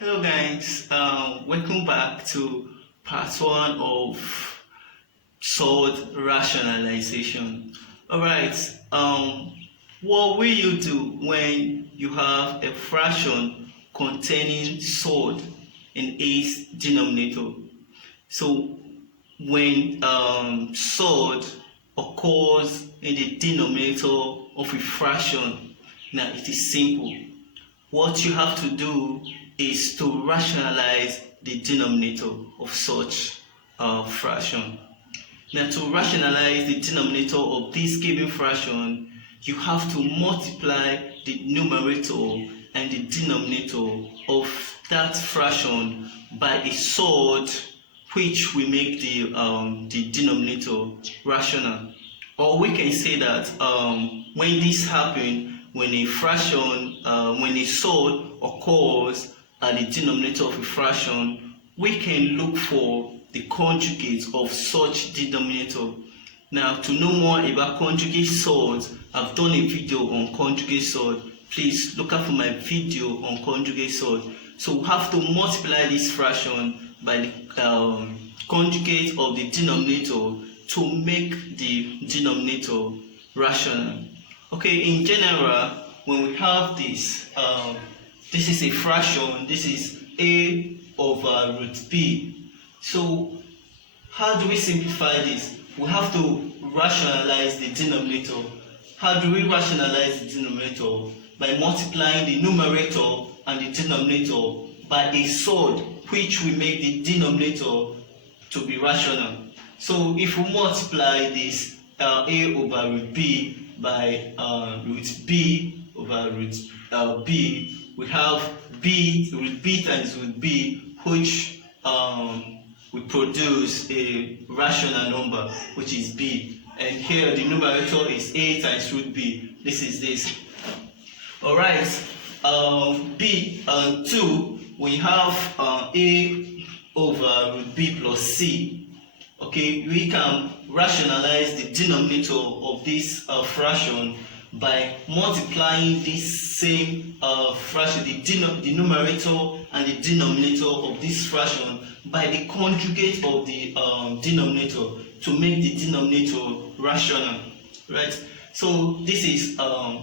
Hello guys, welcome back to part 1 of SURDS rationalization. Alright, what will you do when you have a fraction containing SURD in its denominator? So when SURD occurs in the denominator of a fraction, now it is simple. What you have to do is to rationalize the denominator of such fraction. Now, to rationalize the denominator of this given fraction, you have to multiply the numerator and the denominator of that fraction by a SURD, which will make the denominator rational. Or we can say that when this happens, when a fraction, when a SURD occurs at the denominator of a fraction, we can look for the conjugate of such denominator. Now, to know more about conjugate SURDs, I've done a video on conjugate SURD. Please look out for my video on conjugate SURD. So we have to multiply this fraction by the conjugate of the denominator to make the denominator rational. Okay, in general, when we have this, this is a fraction, this is a over root b. So how do we simplify this? We have to rationalize the denominator. How do we rationalize the denominator? By multiplying the numerator and the denominator by a SURD, which will make the denominator to be rational. So if we multiply this a over root b by root b over root b, we have b, root b times root b, which will produce a rational number, which is b. And here the numerator is a times root b. This is this. Alright, b and 2, we have a over root b plus c. Okay, we can rationalize the denominator of this fraction by multiplying this same fraction, the numerator and the denominator of this fraction by the conjugate of the denominator to make the denominator rational, right? So this is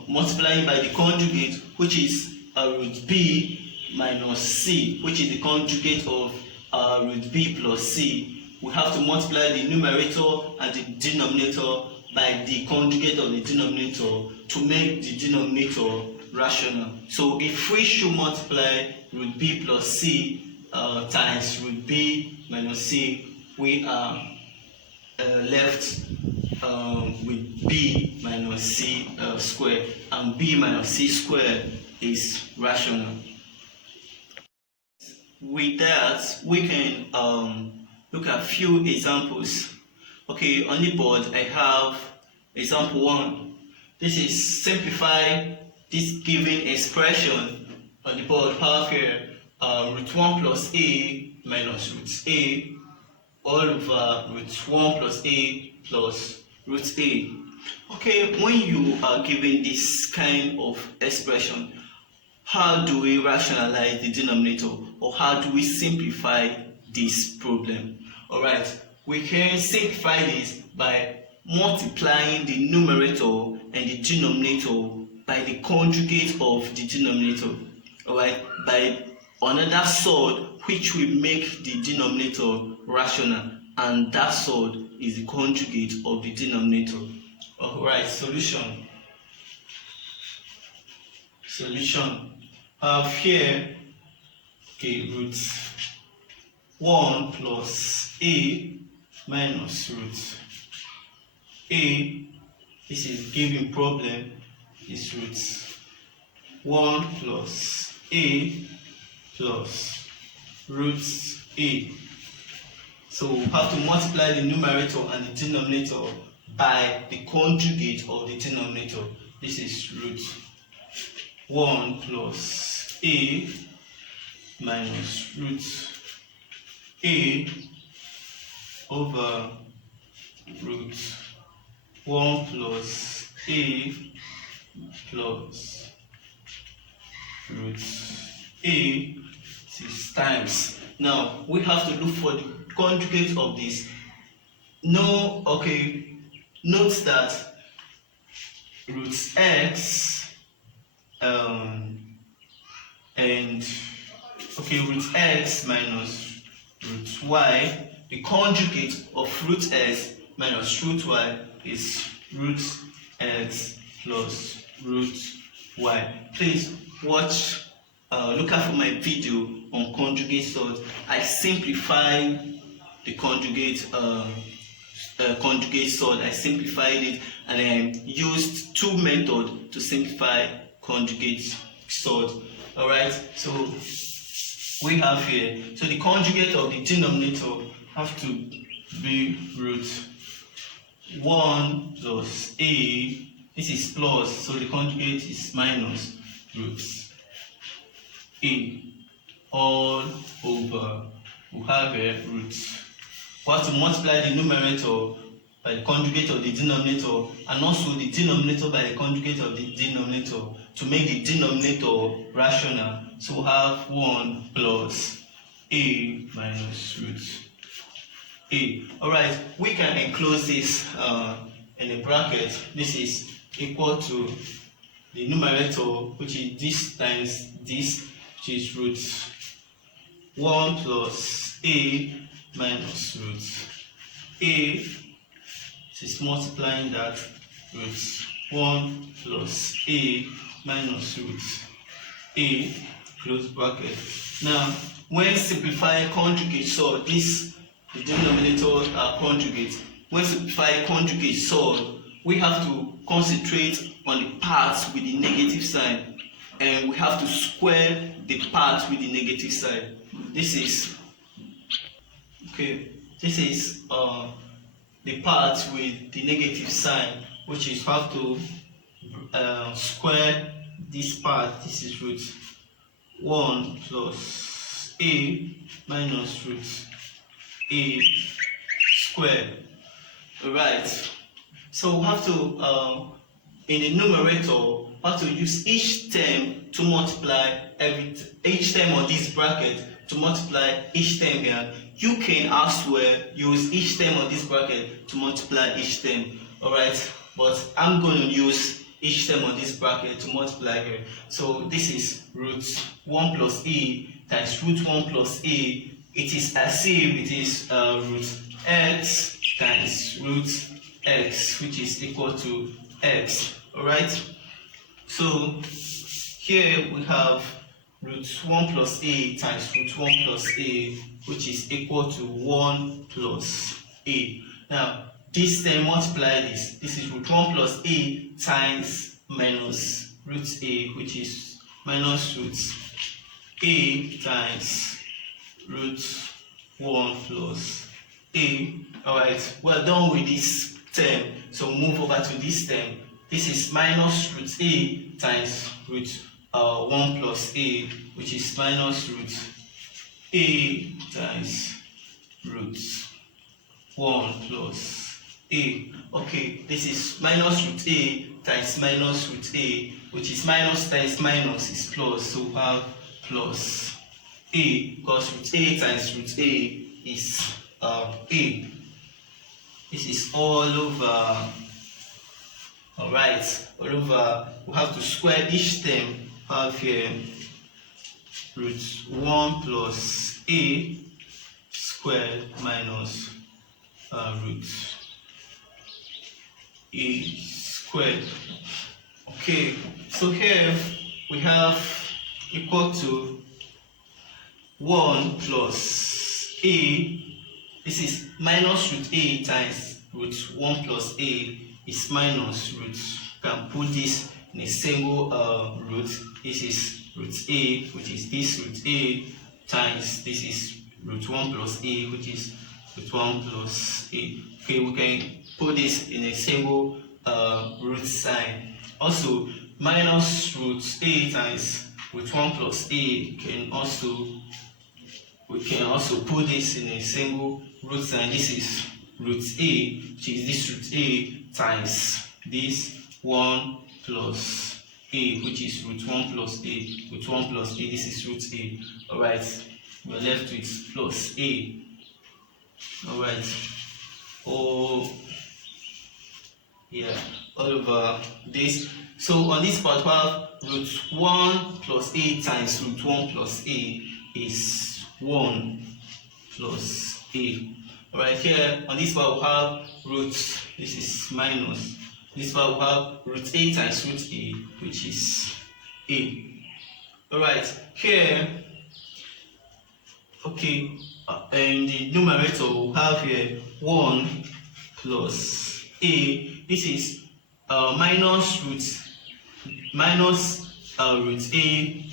multiplying by the conjugate, which is root b minus c, which is the conjugate of root b plus c. We have to multiply the numerator and the denominator by the conjugate of the denominator to make the denominator rational. So if we should multiply root b plus c times root b minus c, we are left with b minus c squared, and b minus c squared is rational. With that, we can look at a few examples. Okay, on the board I have example 1. This is simplify this given expression. On the board have here root 1 plus a minus root a all over root 1 plus a plus root a. Okay, when you are given this kind of expression, how do we rationalize the denominator, or how do we simplify this problem? Alright, we can simplify this by multiplying the numerator and the denominator by the conjugate of the denominator. Alright, by another SURD which will make the denominator rational, and that SURD is the conjugate of the denominator. Alright, solution. Here, okay, root 1 plus a minus root a, this is given problem, is root 1 plus a plus root a. So we have to multiply the numerator and the denominator by the conjugate of the denominator. This is root 1 plus a minus root a over root 1 plus a plus root a is times. Now we have to look for the conjugate of this. No, okay, note that root x and root x minus root y, the conjugate of root x minus root y is root x plus root y. Please watch, look out for my video on conjugate sort. I simplify the conjugate sort. I simplified it, and I used two methods to simplify conjugate sort. All right, so we have here, so the conjugate of the denominator have to be root 1 plus a. This is plus, so the conjugate is minus root a all over. We have a root. We have to multiply the numerator by the conjugate of the denominator, and also the denominator by the conjugate of the denominator to make the denominator rational. So we have 1 plus a minus root a. Alright, we can enclose this in a bracket. This is equal to the numerator, which is this times this, which is root 1 plus a minus root a. This is multiplying that, root 1 plus a minus root a, close bracket. Now, when simplifying conjugate sort, the denominators are conjugate. When simplifying conjugate sort, we have to concentrate on the parts with the negative sign, and we have to square the parts with the negative sign. This is the part with the negative sign, which is have to square this part. This is root 1 plus a minus root a squared. Alright, so we have to in the numerator, we have to use each term to multiply each term on this bracket to multiply each term here. You can elsewhere use each term on this bracket to multiply each term. Alright, but I'm going to use each term on this bracket to multiply here. So this is root 1 plus a times root 1 plus a. It is as if it is root x times root x, which is equal to x. Alright, so here we have root 1 plus a times root 1 plus a, which is equal to 1 plus a. Now, this term multiply this. This is root 1 plus a times minus root a, which is minus root a times root 1 plus a. Alright, we're done with this term. So move over to this term. This is minus root a times root 1 plus a, which is minus root a times root 1 plus a. Okay, this is minus root a times minus root a, which is minus times minus is plus, so we have plus a, because root a times root a is a. This is all over. Alright, all over. We have to square each term. Have here root 1 plus a squared minus root a squared. Okay, so here we have equal to 1 plus a. This is minus root a times root 1 plus a is minus root. You can put this in a single root. This is root a, which is this root a, times this is root 1 plus a, which is root 1 plus a. Okay, we can put this in a single root sign. Also, minus root a times root 1 plus a we can also put this in a single root sign. This is root a, which is this root a times this 1 plus a, which is root 1 plus a, root 1 plus a, this is root a. Alright, we're left with plus a. Alright, oh yeah, all over this. So on this part we have root 1 plus a times root 1 plus a is 1 plus a. Alright, here on this part we have root, this is minus, this part we have root a times root a, which is a. Alright, here, okay, in the numerator we have here 1 plus a. This is minus root a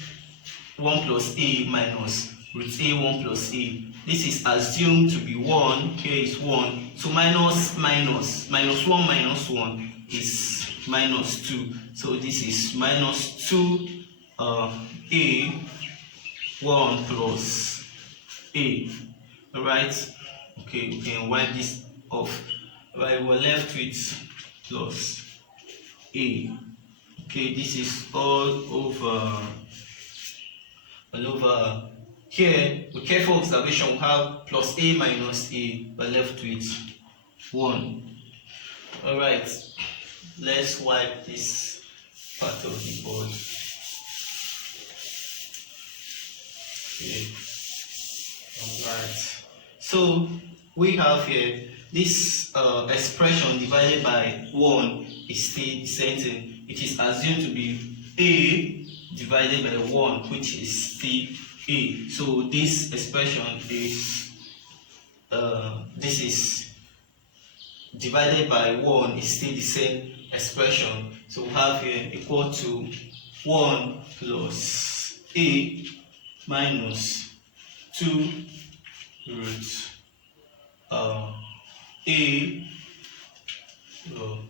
1 plus a minus root a 1 plus a. This is assumed to be 1. Here is 1. So minus 1 is minus 2. So this is minus 2 a 1 plus a. Alright. Okay, we can wipe this off. Alright, we're left with plus a. Okay, this is all over. Here, with careful observation, we have plus a minus a, we're left with 1. Alright, let's wipe this part of the board. Okay. Alright, so we have here this expression divided by 1 is still the same thing. It is assumed to be a divided by 1, which is still a. So this expression is this is divided by 1 is still the same expression. So we have here equal to 1 plus a minus 2 root a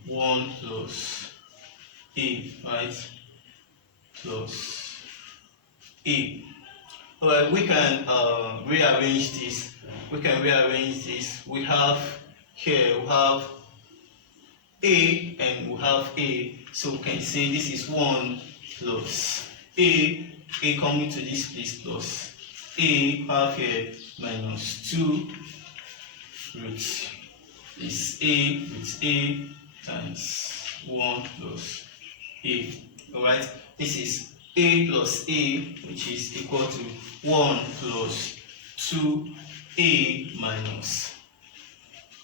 1 plus a, right, plus a. Alright, we can rearrange this. We have here, we have a and we have a. So we can say this is 1 plus a coming to this place plus a, have here minus 2 root is a with a times 1 plus a. Alright, this is a plus a, which is equal to 1 plus 2a minus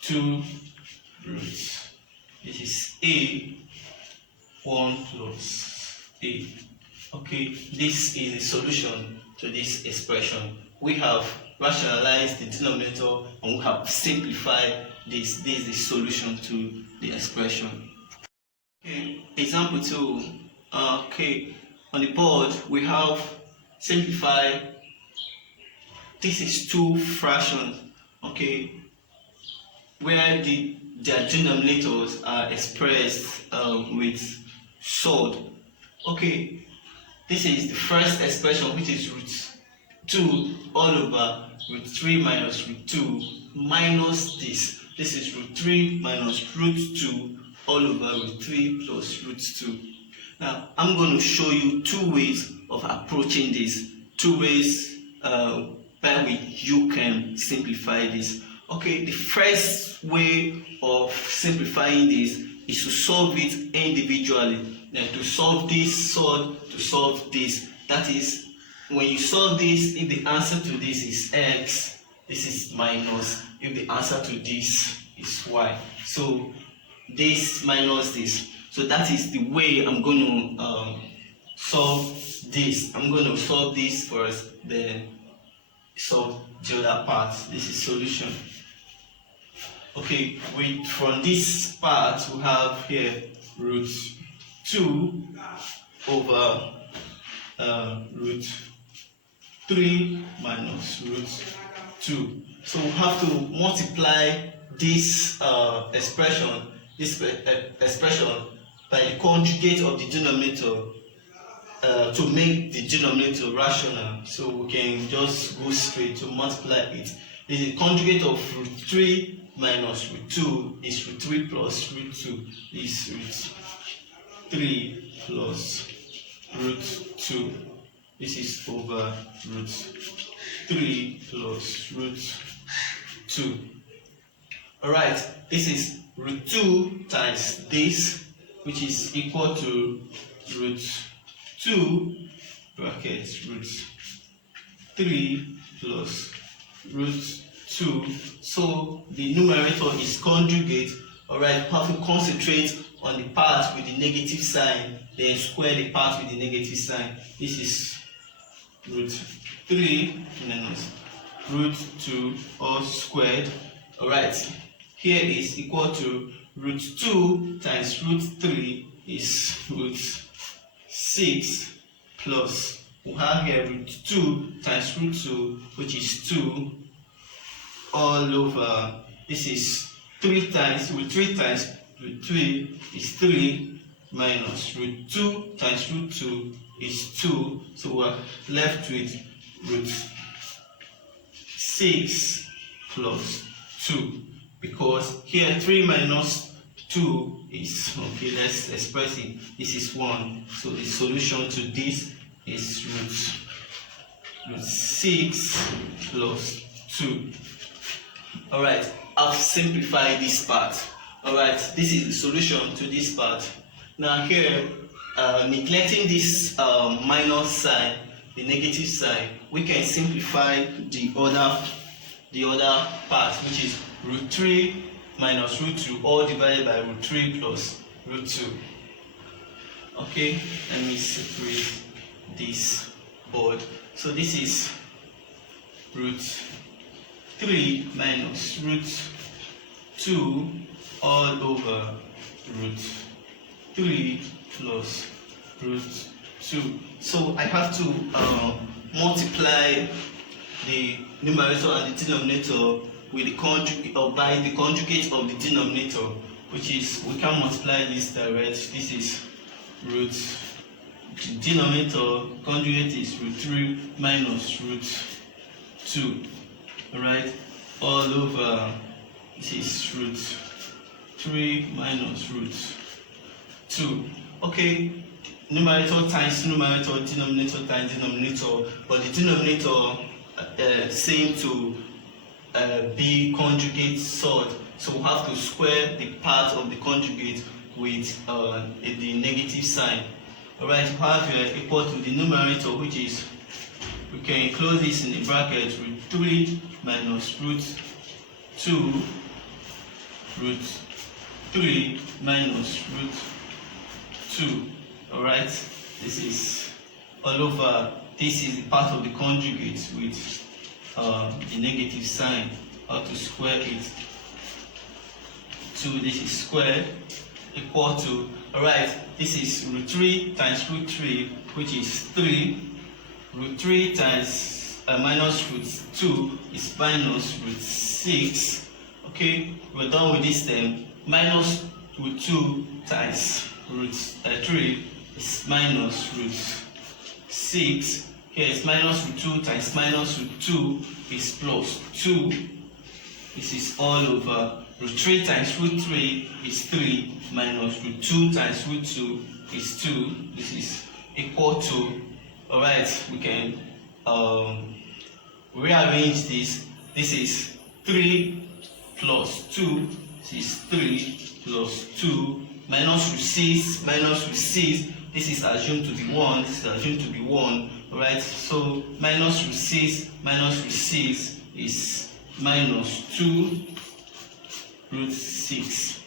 2 roots. This is a 1 plus a. Okay, this is the solution to this expression. We have rationalized the denominator and we have simplified this. This is the solution to the expression. Okay, example 2. Okay, on the board we have simplify. This is 2 fractions. Okay, where their denominators are expressed with SURD. Okay, this is the first expression, which is root 2 all over root 3 minus root 2 minus this. This is root 3 minus root 2 all over root 3 plus root 2. Now, I'm going to show you 2 ways of approaching this, 2 ways by which you can simplify this. Okay, the first way of simplifying this is to solve it individually. Then to solve this, to solve this. That is, when you solve this, if the answer to this is x, this is minus. If the answer to this is y, so this minus this. So that is the way I'm going to solve this. I'm going to solve this first, then solve the other part. This is solution. Okay, from this part we have here root 2 over root 3 minus root 2. So we have to multiply this expression by the conjugate of the denominator to make the denominator rational. So we can just go straight to multiply it. The conjugate of root 3 minus root 2 is root 3 plus root 2 is root 3 plus root 2. This is over root 3 plus root 2. Alright, this is root 2 times this, which is equal to root 2 bracket root 3 plus root 2. So the numerator is conjugate. Alright, we have to concentrate on the part with the negative sign, then square the part with the negative sign. This is root 3 minus root 2 all squared. Alright, here is equal to root 2 times root 3 is root 6 plus we have here root 2 times root 2, which is 2 all over. This is 3 times root 3 times root 3 is 3 minus root 2 times root 2 is 2. So we're left with root 6 plus 2, because here 3 minus 2 is, okay, let's express it. This is 1. So the solution to this is root 6 plus 2. Alright, I've simplified this part. Alright, this is the solution to this part. Now here, neglecting this minus sign, the negative sign, we can simplify the other part, which is root 3 minus root 2, all divided by root 3 plus root 2. Okay, let me separate this board. So this is root 3 minus root 2 all over root 3 plus root 2. So I have to multiply the numerator and the denominator with the conjugate, or by the conjugate of the denominator, which is, we can multiply this direct. This is root, the denominator conjugate is root 3 minus root 2. Alright, all over, this is root 3 minus root 2. Okay, numerator times numerator, denominator times denominator, but the denominator same to be conjugate sort, so we have to square the part of the conjugate with the negative sign. Alright, we have equal to the numerator, which is, we can enclose this in the bracket, root 3 minus root 2 root 3 minus root 2. Alright, this is all over. This is the part of the conjugate with the negative sign. How to square it? 2, this is squared, equal to, alright, this is root 3 times root 3, which is 3. Root 3 times minus root 2 is minus root 6. Okay, we're done with this term. Minus root 2 times root 3 is minus root 6. Here is minus root 2 times minus root 2 is plus 2. This is all over. Root 3 times root 3 is 3 minus root 2 times root 2 is 2. This is equal to, alright, we can rearrange this. This is 3 plus 2. This is 3 plus 2 minus root 6 minus root 6. This is assumed to be 1. This is assumed to be 1. Alright, so minus root 6 minus root 6 is minus 2 root 6.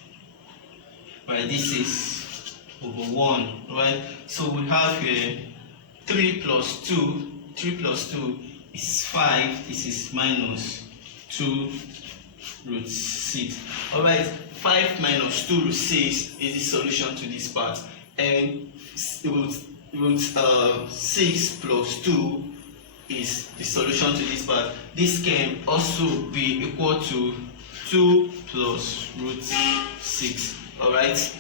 Right, this is over 1. Right, so we have here 3 plus 2. 3 plus 2 is 5. This is minus 2 root 6. Alright, 5 minus 2 root 6 is the solution to this part. And root 6 plus 2 is the solution to this part. This can also be equal to 2 plus root 6. Alright.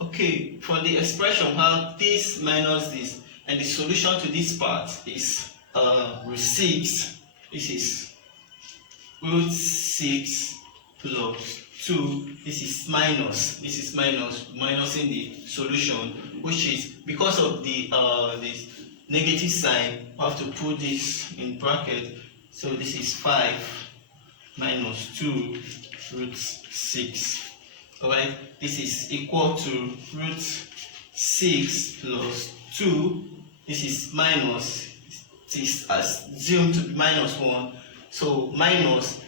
Okay, for the expression, how this minus this, and the solution to this part is root 6. This is root 6 plus 2, this is minus minusing the solution, which is because of the this negative sign, we have to put this in bracket. So this is 5 minus 2 root 6. Alright, this is equal to root 6 plus 2. This is minus, it is assumed to be minus 1. So minus,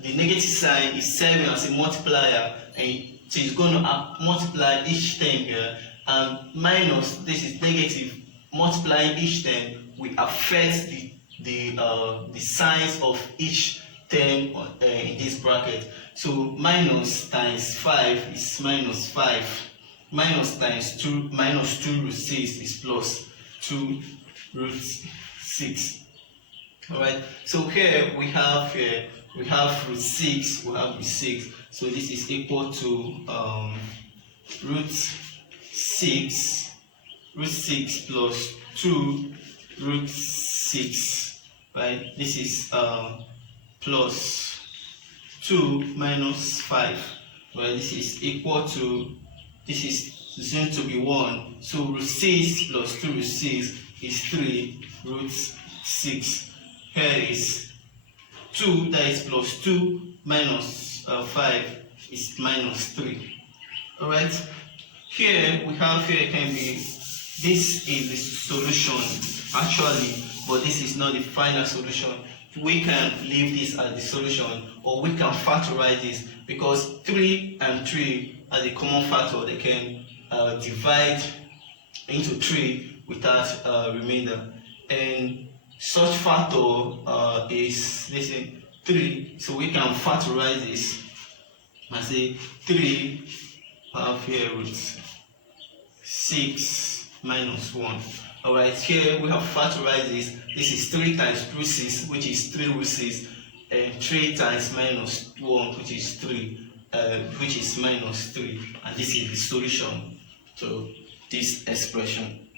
the negative sign is serving as a multiplier, and it is going to multiply each term here. And minus, this is negative, multiplying each term will affect the signs of each term in this bracket. So minus times 5 is minus 5. Minus times 2, minus 2 root 6 is plus 2 root 6. Alright, so here we have root 6, so this is equal to root 6 plus 2 root 6, right? This is plus 2 minus 5, right? This is equal to, this is assumed to be 1, so root 6 plus 2 root 6 is 3 root 6. Here is 2, that is plus 2 minus 5 is minus 3. Alright, here we have, here can be, this is the solution actually, but this is not the final solution. We can leave this as the solution, or we can factorize this, because 3 and 3 as a common factor, they can divide into 3 without remainder, and such factor is, listen, 3, so we can factorize this and say 3 have here root 6 minus 1. Alright, here we have factorized this. This is 3 times root 6, which is 3 root 6, and 3 times minus 1, which is 3, which is minus 3, and this is the solution to this expression.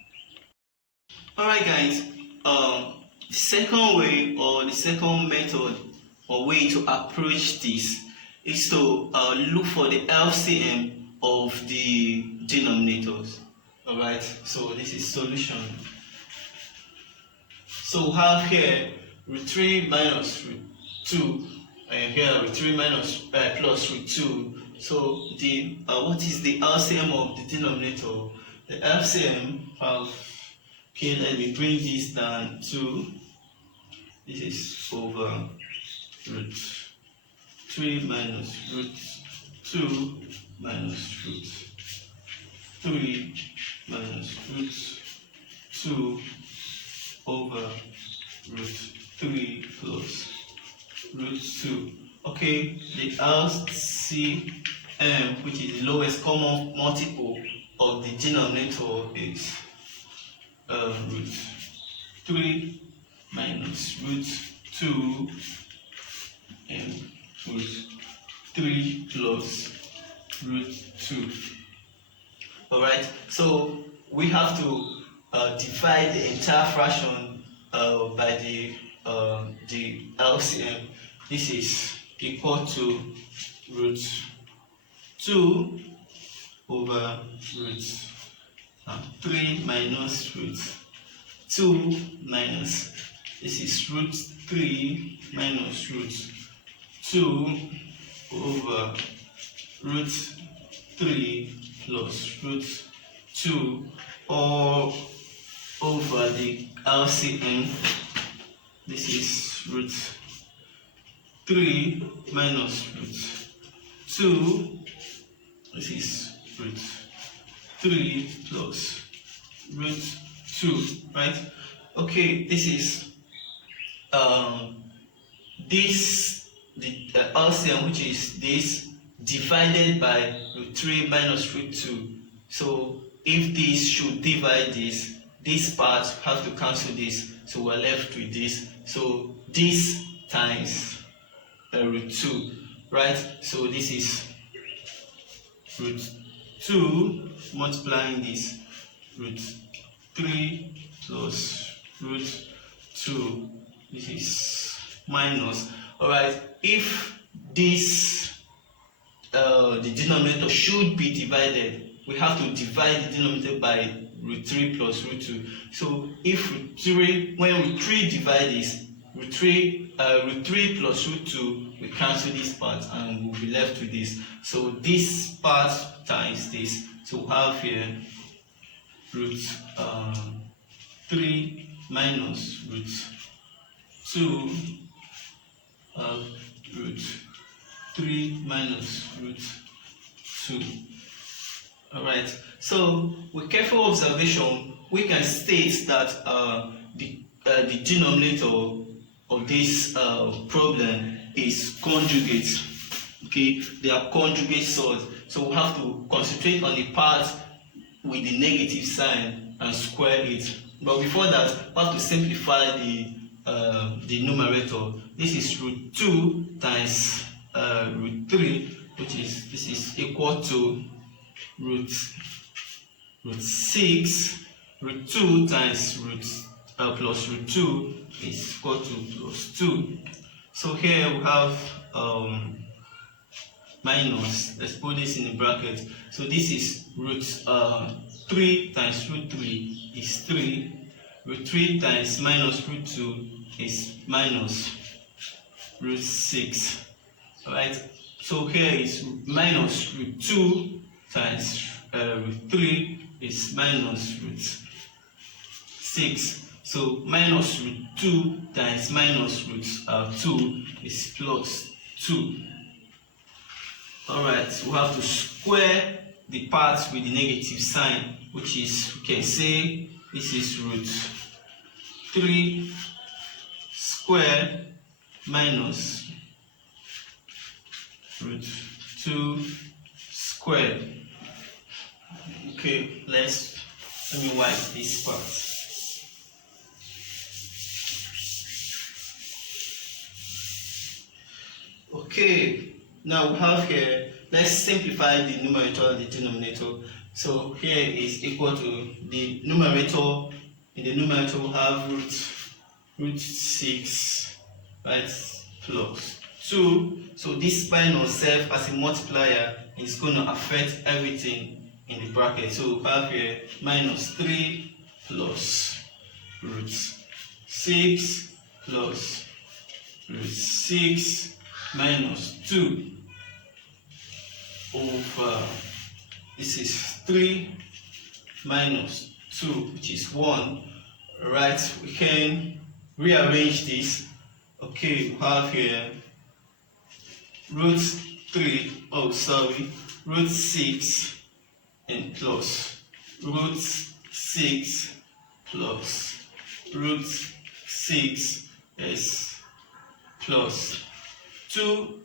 Alright guys, the second way, or the second method or way to approach this is to look for the LCM of the denominators. Alright, so this is solution. So we have here root 3 minus root 2, and here root 3 minus plus root 2. So the what is the LCM of the denominator? The LCM of, okay, let me bring this down to, this is over root 3 minus root 2 minus root 3 minus root 2 over root 3 plus root 2. Okay, the LCM, which is the lowest common multiple of the denominator, is root 3 minus root 2 and root 3 plus root 2. Alright, so we have to divide the entire fraction by the LCM. This is equal to root 2 over root 3 minus root 2 minus, this is root 3 minus root 2 over root 3 plus root 2, all over the LCM. This is root 3 minus root 2, this is root 3 plus root 2, right? Okay, this is the LCM, which is this divided by root 3 minus root 2. So if this should divide this part have to cancel this, so we're left with this. So this times root 2, right? So this is root 2 multiplying this root 3 plus root 2. This is minus. Alright, if this the denominator should be divided, we have to divide the denominator by root 3 plus root 2. So if root 3, when root 3 divide this, root 3 plus root 2, we cancel this part and we'll be left with this. So this part times this. So we have here root 3 minus root 2, root 3 minus root 2. Alright, so with careful observation, we can state that the denominator of this problem is conjugate. Okay, they are conjugate surds. So we have to concentrate on the part with the negative sign and square it. But before that, we have to simplify the numerator. This is root 2 times root 3, which is, this is equal to root 6. Root 2 times root plus root 2 is equal to plus 2. So here we have minus, let's put this in the bracket. So this is root 3 times root 3 is 3. Root 3 times minus root 2 is minus root 6. Alright, so here is minus root 2 times root 3 is minus root 6. So minus root 2 times minus root 2 is plus 2. Alright, we have to square the parts with the negative sign, which is, we can say this is root 3 square minus root 2 square. Okay, let me wipe this part. Okay, now we have here, let's simplify the numerator and the denominator. So here is equal to the numerator. In the numerator we have root 6, right, plus 2. So this minus serves as a multiplier. It's going to affect everything in the bracket. So we have here minus 3 plus root 6 plus root 6 minus 2 over, this is 3 minus 2, which is 1. Right, we can rearrange this. Okay, we have here root 3, oh sorry, root 6 and plus root 6 plus root 6 is plus 2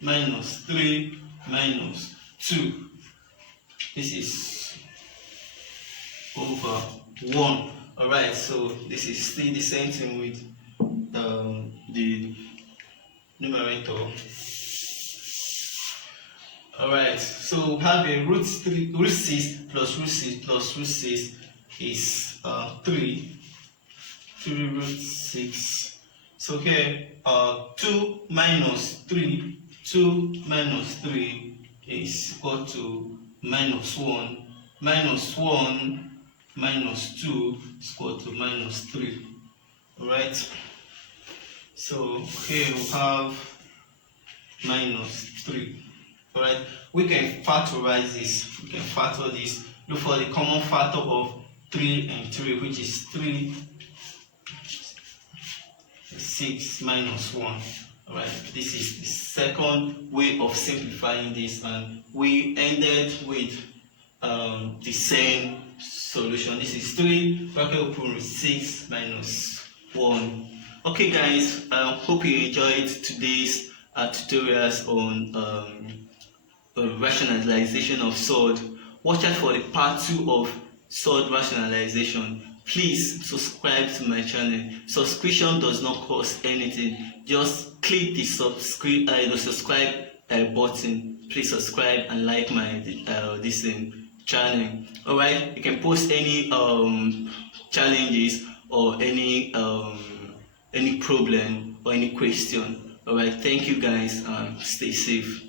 minus 3 minus 2. This is over 1. Alright, so this is still the same thing with the numerator. Alright, so we have a root 6 plus root 6 plus root 6 is 3 root 6. So here 2 minus 3 is equal to minus 1. Minus 1 minus 2 is equal to minus 3. Alright, so here we have minus 3. Alright, we can factorize this. We can factor this. Look for the common factor of 3 and 3, which is 3, 6 minus 1. Alright, this is the second way of simplifying this, and we ended with the same solution. This is 3 bracket open with 6 minus 1. Okay guys, hope you enjoyed today's tutorials on rationalization of SURD. Watch out for the part 2 of SURD rationalization. Please subscribe to my channel. Subscription does not cost anything. Just click the subscribe button. Please subscribe and like my channel. Alright, you can post any challenges or any problem or any question All right, thank you guys. Stay safe.